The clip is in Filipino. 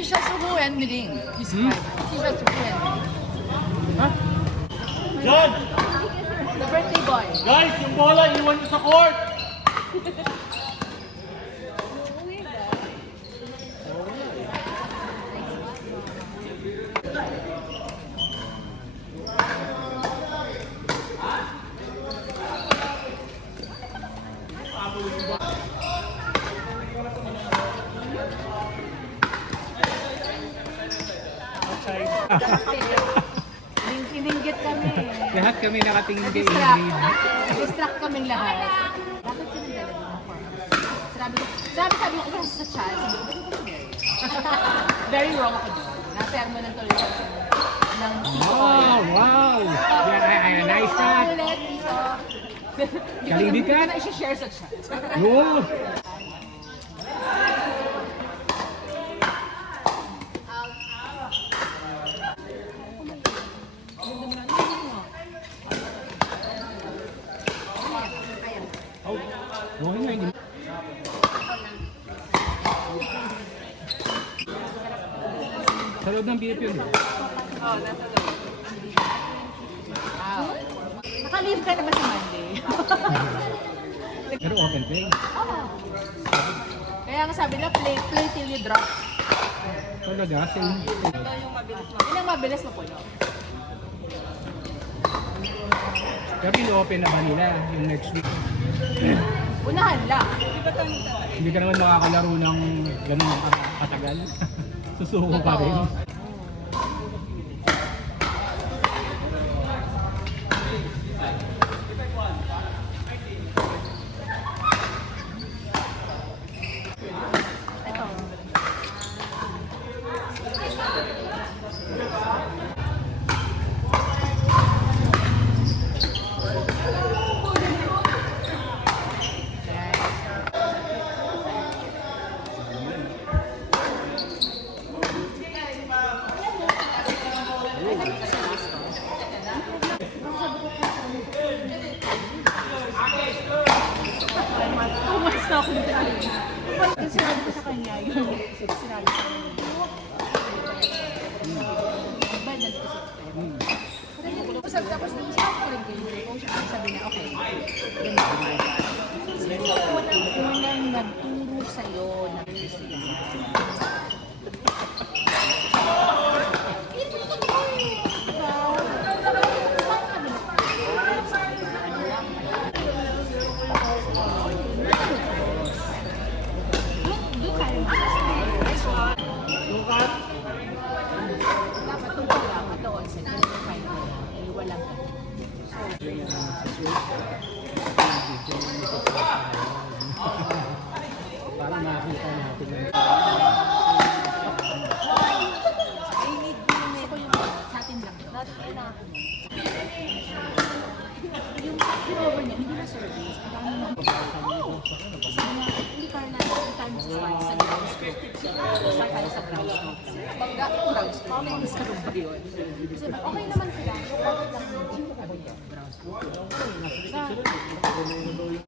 시샤스후엔드링 describe. 시샤스후엔드링. Ha? John! The birthday boy. Guys, yung bola, iwan nyo sa court! Kininggit kami. Lahat kami nakatingin kay Distract. Ingrid. Distract kaming lahat. Bakit ka nang dala ng forms? Sabi ko, iwas sa chat. Sabi ko, very wrong ako doon. Nasermo ng tuloy ako ng Wow! Wow! Yeah, nice shot! Galing din ka? Hindi ko na i-share sa chat. Yo! Okay nga, hindi. Sa loob ng BF yun. Oo, nasa loob. Wow. Naka-leave ka na ba sa Monday? Pero open play. Oo. Kaya nga sabi na, play till you drop. Talaga, same. Yun ang mabilis mo pulo. Pero ino-open na ba nila yung next week? Unahan lang. Hindi ka naman makakalaro ng ganun katagal. Susuko pa rin. Ito. Umalis na ako dito. Kasi sinabi ko sa kanya yung sinabi ko sa kanya. Ba, nag-usap tayo. Tapos nag-usap ko rin kayo. Kung siya sabi na, okay, ganito. Sino ang unang nagturo sa'yo ng siya? Para makita natin yung Gusto ko yung sa atin lang. Yung over niya, hindi na service. Hindi ka na time sa ground stroke. Start tayo sa ground stroke. Bangga, ground stroke. May miss ba yun? Okay naman sila. Bakit lang hindi ko ground stroke?